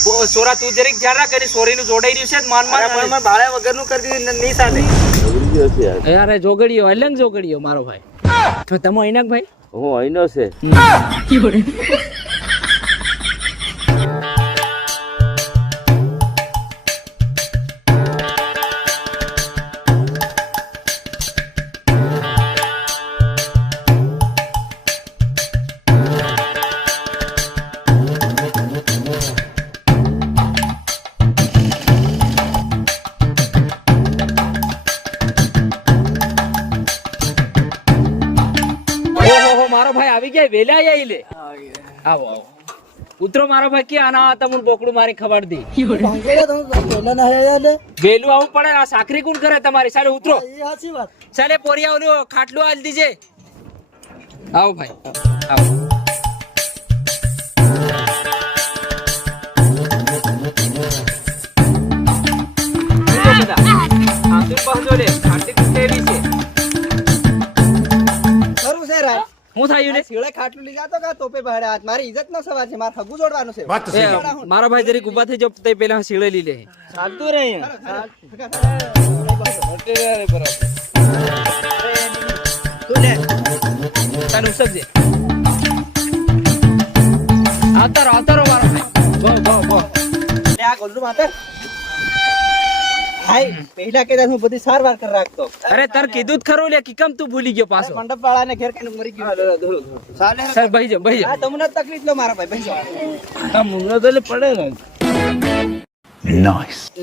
સોરા તું જરીક ધ્યાન રાખ કરી સોરીનું જોડાઈ રહ્યું છે માન માન પણ મારે બાળા વગરનું કરી દીધું નહીં સાથે. અરે જોગડીયો અલંગ જોગડીયો મારો ભાઈ. તો તમે અહીંના ભાઈ? હું અહીંનો છે. મારો ભાઈ આવી ગયા, વેલા આવી લે આવો આવો. ઉતરો મારો ભાઈ કે આના તમને બોકડું મારી ખબર દી. વેલું આવું પડે, આ સાકરી કોણ કરે તમારી સાલે? ઉતરો. ચાલે પોરિયા ઓલું ખાટલું આલ દીજે. આવો ભાઈ, આવો. શીળે ખાટલું લઈ જાતો કા તોપે બહાડે હાથ. મારી ઇજ્જત નો સવાલ છે. મારે હગું જોડવાનું છે. મારા ભાઈ જરીક ઊભા થઈ જાવ તે પેલા શીળે લઈ લે. ચાલતું રહો આવતા રહો મારો ભાઈ ગો ગો ગો આ ગોલરું માતે હાય પહેલા કે હું બધી સારવાર કરી રાખતો. અરે તાર કીધું જ ખરું લે કિકમ તું ભૂલી ગયો પાછો? મંડપ વાળાને ઘેર કઈને મરી ગયો. ચાલે સર ભાઈ જાઓ ભાઈ તમને તકલીફ લો મારા ભાઈ ભાઈ જાઓ આ તો પડે ને.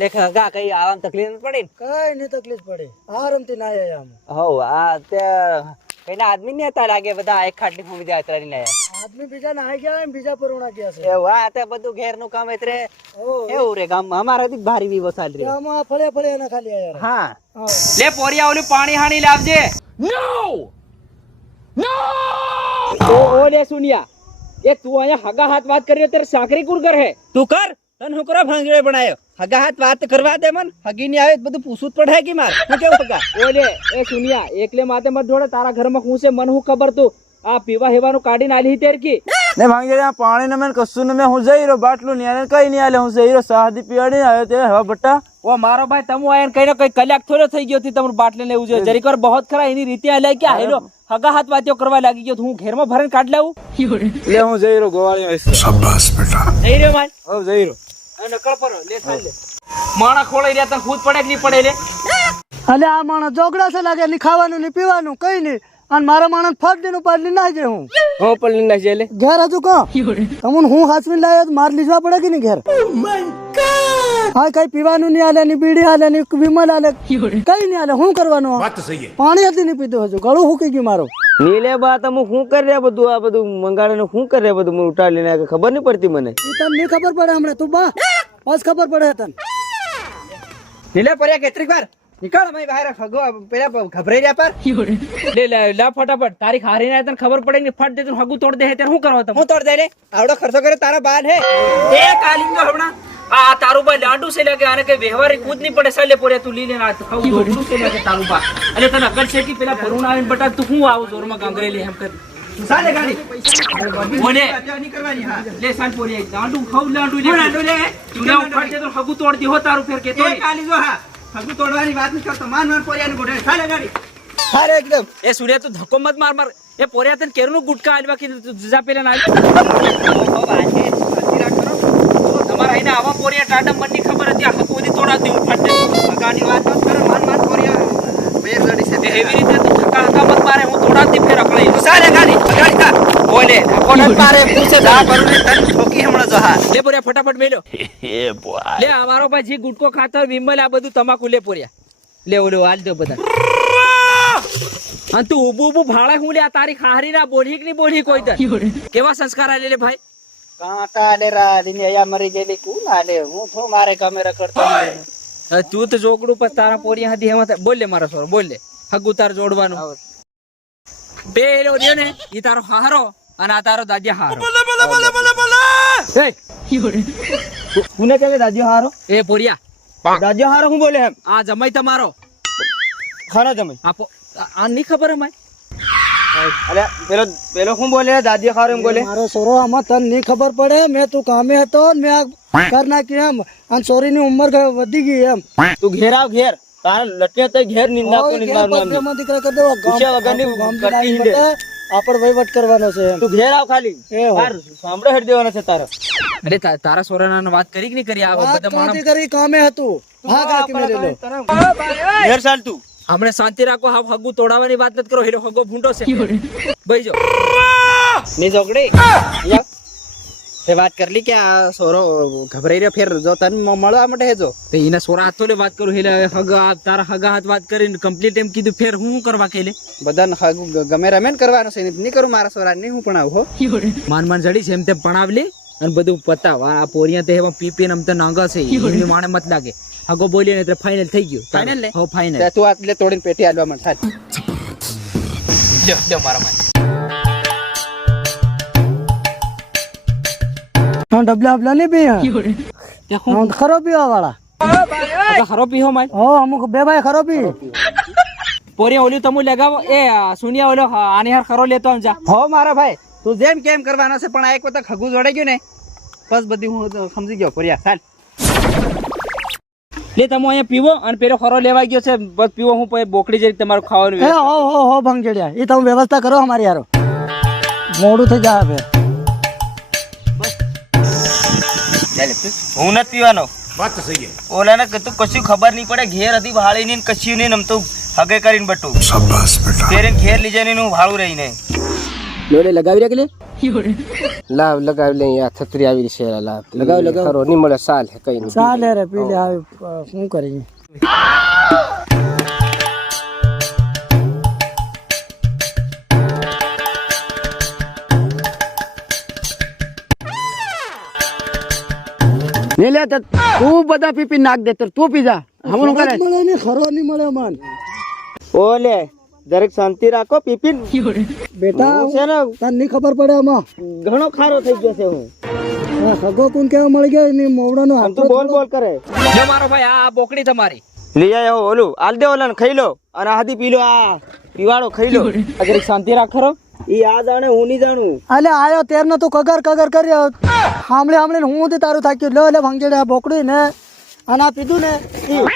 લેખ કઈ આરામ તકલીફ નથી પડી? કઈ નહીં તકલીફ પડે. આરામથી ના આમ હો આ તે કઈના આદમી ને હતા લાગે બધા એક ખાટલી ફૂમી જાય ત્રણ ને આદમી બીજા નાહી ગયા બીજા પરુણા ગયા છે. એવું આ તે બધું ઘેરનું કામ એટલે એવું રે ગામ અમારાથી ભારી વિવો ચાલી રહ્યો. આમાં ફળે ફળે એના ખાલી આયા હા. હા લે પોરિયા ઓલું પાણી હાણી લાવજે. નો નો ઓ ઓ લે સુનિયા. એ તું અહીંયા હગા હાથ વાત કરી ત્યારે સાકરી કુર કર? હે તું કર તને હુકરા કરો ભાંગડે બનાયો? હગા હાથ વાત કરવા દે મન. હગી ની આવે બધું પૂછવું જ પડે કે માર. હું કેવું હગા? ઓલે એ સુનિયા એકલે માતે મત જોડે તારા ઘરમાં હું છે મન હું ખબર તું? આ પીવા હેવાનું કાઢીને આલી તેર કી? ને ભાંગી જાય પાણી ને મેં કશું ને મેં હું જઈ રહ્યો બાટલું ની આલે કઈ નહીં આલે હું જઈ રહ્યો સાદી પીવાડી આવ્યો તે હવા બટ્ટા. ઓ મારો ભાઈ તમુ આયન કઈ કઈ કલાક થોડો થઈ ગયો હતી તમારું બાટલે લેવું જોઈએ જરીક વાર બહોત ખરા એની રીતે આલે કે આહેલો હગા હાથ વાત્યો કરવા લાગી ગયો તો. હું ઘેરમાં ભરીને કાઢ લાવું? લે હું જઈ રહ્યો ગોવાળી જઈ રહ્યો માલ. હવે જઈ રહ્યો. આ નકળ પર લે લે. માણા ખોળાઈ રહ્યા તને ખુદ પડે કે નહીં પડે લે? અલે આ માણસ જોગડા છે લાગે ની ખાવાનું ની પીવાનું કઈ નહીં. અને મારા માણસ ફટ દીનું પાડલી ના જાય હું. હું પણ લઈને જાય લે. ઘેર હજુ કહો તમને હું હાચવીને લાવ્યો માર લીધવા પડે કે નહીં ઘેર? હા કઈ પીવાનું નહીં આલે ની બીડી આલે ની વિમલ આલે કઈ નહીં આલે શું કરવાનું? પાણી હતી નહીં પીધું હજુ ગળું હુકી ગયું મારું. નીલે બા તમે શું કરી રહ્યા બધું? આ બધું મંગાડે ને શું કરી રહ્યા બધું? મને ઉઠાડી લઈને ખબર નહીં પડતી મને? તમને ખબર પડે હમણાં. તું બા બસ ખબર પડે તને. નીલે પડ્યા કેટલીક વાર? નીકળ અમે બહાર ફગો પેલા ગભરાઈ રહ્યા પર. લે લે લા ફટાફટ. તારીખ હારી ના તને ખબર પડે ને ફટ દે તું હગું તોડ દે ત્યારે શું કરો તમે? હું તોડ દે રે આવડો ખર્ચો કરે તારા બાલ હે. એ કાલિંગો હમણાં. આ તારું ભાઈ લાડુ છે લાગે આને કઈ વ્યવહારિક કૂદ નહીં પડે સાલે પોરે તું લઈ લેના ખાવું. ઢોકળું છે લાગે તારું બા. એટલે તને અગર છે કે પેલા ભરુણ આવીને બટા તું હું આવું જોરમાં ગાંગરેલી એમ કર? સાલે ગાડી. ઓને નહીં કરવાની હા. લે સાલ પોરે લાડુ ખાવ લાડુ લે. લાડુ લે. તું ના ઉખાડ દે તો હગુ તોડ દી હો તારું ફેર કે તો એ કાલી જો હા. હગુ તોડવાની વાત નહીં કરતો માન માન પોરિયાનું ગોઠે સાલે ગાડી. સારે એકદમ. એ સુરે તું ધક્કો મત માર માર. એ પોરિયા તને કેરનું ગુટકા આલવા કીધું તું જજા પેલા ના આલી. તમારા આવા પોરિયા ટાટા મનની ખબર હતી. આ હગું તોડા દે ફાટે. ગાડી વાત મત કરો માન માન પોરિયા. બે ગાડી છે એવી રીતે તું ધક્કા ધક્કા મત મારે હું તોડા દી ફેર અકળાઈ ચાલે ગાડી ગાડી તા બોલે કોણ મારે. પૂછે જા કરું ને તન ઠોકી હમણાં જહા લે પોરિયા ફટાફટ મેલ્યો. લે અમારો ભાઈ જે ગુટકો ખાતો હોય, વિમલ આ બધું તમાકુ લે પોરિયા. લે ઓલો હાલ દો બધા. અને તું ઉભું ઉભું ભાડે હું લે આ તારી ખાહરી ના બોલી કે નહીં બોલી કોઈ તર કેવા સંસ્કાર આલે લે ભાઈ? કાંટા લે રાડી ને અહીંયા મરી ગયેલી કુલ આલે હું તો મારે ગમે રખડતો તું તો જોકડું પર તારા પોરી હતી એમાં બોલે મારા સોર બોલે હગુ તાર જોડવાનું. પેલો રહ્યો ને ઈ તારો હારો અને આ તારો દાદી હારો. એ, કોને કહેવે દાદીઓ હારો? એ પોરિયા. દાદી હારો હું બોલે એમ? આ જમાઈ તમારો. ખરો જમાઈ. આ આ- ની ખબર અમાય અરે પેલો પેલો શું બોલે? દાદી ખાર એમ બોલે? મારો સોરો આમાં તને નહીં ખબર પડે. મેં તું કામે હતો ને મેં કર નાખ્યું એમ. અને સોરીની ઉંમર વધી ગઈ એમ. તું ઘેર આવ ઘેર. તારા લટે તો ઘેર નિંદા ઓય, નિંદા પથરીમાં દીકરા કરી દેવા. પૂછ્યા વગરની કરતી હિંડે. બતાવે, વહીવટ કરવાનો છે તું ઘેર આવ ખાલી. એ સાંભળે હેડ દેવાનો છે તારો. અરે તારા સોરાના વાત કરી કે નહીં કરી? આ બધા માણસ કરી? કામે હતું. હા કાકી મેરેલો ઘેર ચાલ તું. હમણે શાંતિ રાખો હા હગુ તોડાવવાની વાત નથી કરો હીરો હગો ભૂંડો છે. ભાઈ જો. ની તે વાત કરલી કે આ સોરો ગભરાઈ રહ્યો ફેર જો તન મળવા માટે હેજો. તો એના સોરા હાથો લે વાત કરું હેલે હગા તારા હગા હાથ વાત કરીને કમ્પ્લીટ એમ કીધું ફેર હું કરવા કેલે બધાને હગ- ગમે રમે ને કરવાનો છે નહીં કરું મારા સોરા નહીં હું પણ આવું હો. માન માન જડી છે એમ તેમ ભણાવલી અને બધું પતાવ. આ પોરિયા તે એમાં પીપી આમ તો નાંગા છે. એમની માણે મત લાગે. હગો બોલીએ ને એટલે ફાઇનલ થઈ ગયું. ને? હો ફાઇનલ તું આટલે તોડીને પેટી આલવા મને થાય લ્યો મારા માં હા ડબલા ડબલા લે બે હા. ખરો પીવા વાળા. ખરો પીહો માય. હો અમુક બે ભાઈ ખરો પી. પોરિયા ઓલ્યું તમુ લગાવો. એ સુનિયા ઓલો આની હાર ખરો લેતો આમ જા. હો મારા ભાઈ. તું જેમ કેમ કરવાનો છે પણ આ એક વખત ખગું જોડાઈ ગયું ને બસ બધી હું સમજી ગયો ફર્યા ચાલ. લે તમે અહીંયા પીવો અને પેલો ખરો લેવા ગયો છે બસ પીવો હું પછી બોકડી જઈ તમારું ખાવાનું હે હો હો હો ભંગેડિયા. એ તમે વ્યવસ્થા કરો અમારી યારો મોડું થઈ જાય હવે. હું નથી પીવાનો. ઓલા ને તું કશું ખબર નહીં પડે ઘેર હતી ભાળી નહીં કશું નહીં નમતું હગે કરીને બટું. તેરે ઘેર લઈ જઈને હું ભાળું રહી ને લોલે લગાવી રાખી લે? લાવ લગાવી લઈ આ છત્રી આવી છે લાવ લગાવ લગાવ. ખરો નહીં મળે સાલ હે કઈ નહીં ચાલે રે પી લે હવે અ, શું કરીએ ને લે તો તું બધા પીપી નાખ દે તો તું પી જા હમણું કરે. ખરો મળે ને ખરો નહીં મળે મન. ઓલે દરેક શાંતિ રાખો પીપીન. બેટા છે ને તને નહીં ખબર પડે આમાં. ઘણો ખારો થઈ ગયો છે હું. સગો કોણ કેવા મળી ગયો ને મોવડા નો તું બોલ બોલ કરે. જો મારો ભાઈ આ બોકડી તમારી. લઈ આયો ઓલું. આલ દે ઓલા ખાઈ લો. અને હાથી પી લો આ પીવાડો ખાઈ લો. અગર શાંતિ રાખ ખરો ઈ આ જાણે હું નહીં જાણું. અલે આયો તેરનો તું કગર કગર કર્યો. હામળે હામળે હું તે તારું થાક્યું. લે લે ભંગેડે આ બોકડી ને અને આ પીધું ને ઈ.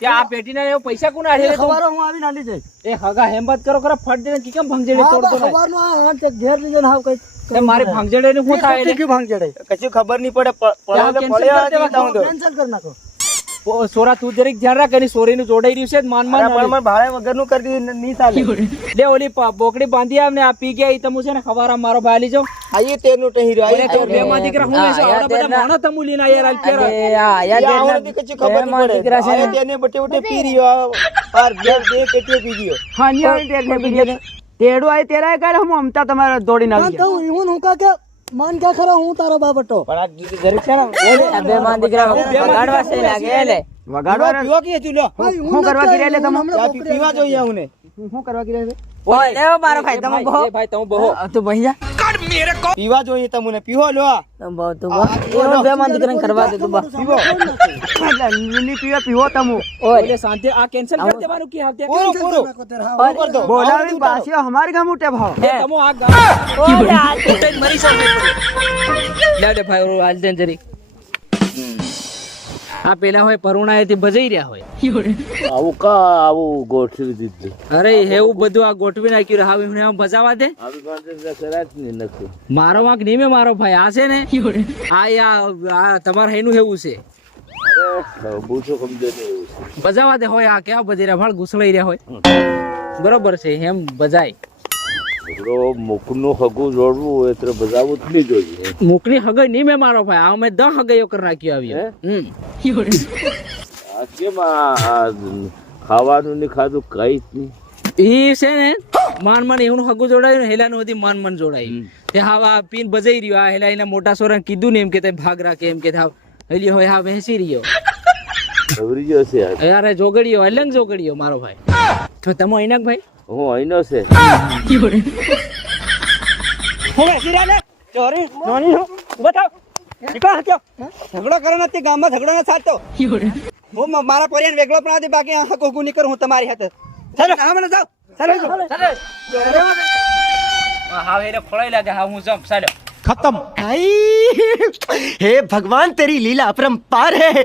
કે આ પેટીના એવો પૈસા કોના આડે ખબર હું આવી નાલી છે એ હગા હેમત કરો ખરા ફટ દે કે કેમ ભંગજેડે તોડતો ના ખબરનું આ હાલ તે ઘેર જઈને હાવ કઈ તે મારે ભંગજેડે ને હું થાય કઈ ભંગેડે કશું ખબર નહીં પડે પડે પડે આ કેન્સલ કરી નાખો. સોરા તું જરીક ધ્યાન રાખ એની સોરીનું જોડાઈ રહ્યું છે માન માન પણ મને ભાડે વગરનું કરી દીધું નહીં ચાલે. લે ઓલી બોકડી બાંધી આવ ને આ પી ગયા ઈ તમુ છે ને ખબર મારો ભાઈ લઈ જાઓ આઈએ તેરનું ટહી રહ્યો ઓલે તો બે માં દીકરા હું છે આવડા બધા મોણો તમુ લઈને આયા ખબર પડે? તેને બટે બટે પી રહ્યો પાર બે બે પેટીઓ પી ગયો. તેડું આય તેરા કરે હું અમતા તમારે દોડી ના તો હું હું કા કે માન ક્યાં ખરા હું તારો બાબટો પણ આ ગીત જરીક છે ને? બે માં દીકરા વગાડવા છે લાગે લે વગાડવા પીવો કે તું લો હું કરવા કે લે તમે? પીવા જોઈએ હું ને. હું કરવા કે લે ઓય મારો ભાઈ તમે બહો. ભાઈ તમે બહો. તું બહી જા. પીવા જોઈએ તમને પીવો લો. બે માં દીકરાને કરવા દે તું પીવો. લીલી પીવા પીવો તમુ. ઓલે શાંતિ આ કેન્સલ કરી દેવાનું કે હાલતે પૂરો પૂરો નાખો ત્યારે, હા. કર દો બોલાવી પાછી અમારી ગામ ઉઠે ભાવ. તમો આ ગા ઓલે આ તૂટે મરી શકે લે લે ભાઈ ઓલું હાલ દે જરી આ પેલા હોય પરુણાએથી ભજાઈ રહ્યા હોય. આવું કા આવું ગોઠવી દીધું? અરે એવું બધું આ ગોઠવી નાખ્યું હવે હું એમ ભજાવા દે. મારો વાંક નહીં મેં મારો ભાઈ. આ છે ને? આ યા આ તમારે હેનું એવું છે. બજાવા દે. હોય આ કેવા બધી રહ્યા ભાળ ઘૂસળાઈ રહ્યા હોય. બરોબર છે એમ બજાય છોકરો મુખનું હગું જોડવું હોય તો બજાવવું થઈ જોઈએ. મુકની હગઈ નહીં મેં મારો ભાઈ. આ અમે દહ હગાઈઓ કરી નાખી આવી આ કેમ આ ખાવાનું નહીં ખાધું કઈ જ નહીં? એ છે ને માન માન એવું હગું જોડાયું ને હેલાનું હતી માન માન જોડાયું. તે હાવ પીન બજાઈ રહ્યો. આ હેલા એના મોટા સોરાને કીધું ને એમ કે તે ભાગ રાખે એમ કે હાવ. હેલી હોય હા બેસી રહ્યો. ખબરી ગયો છે. યાર. જોગડીયો અલંગ જોગડીયો મારો ભાઈ. તો તમે અહીંના ભાઈ? હું અહીંનો છે હવે સિરાલે ચોરી નોની હું બતાવ નીકળ હક્યો ઝઘડો કરો નથી ગામમાં ઝઘડો ન થાતો હું મ- મારા પરિવાર વેગળો પણ આથી બાકી આ હકો ગુની કરું હું તમારી હાથે ચાલો હા મને જાવ ચાલો ચાલો હા હેરે ખોળાઈ લાગે હા હું જમ ચાલ્યો भाई हे भगवान तेरी लीला अपरंपार है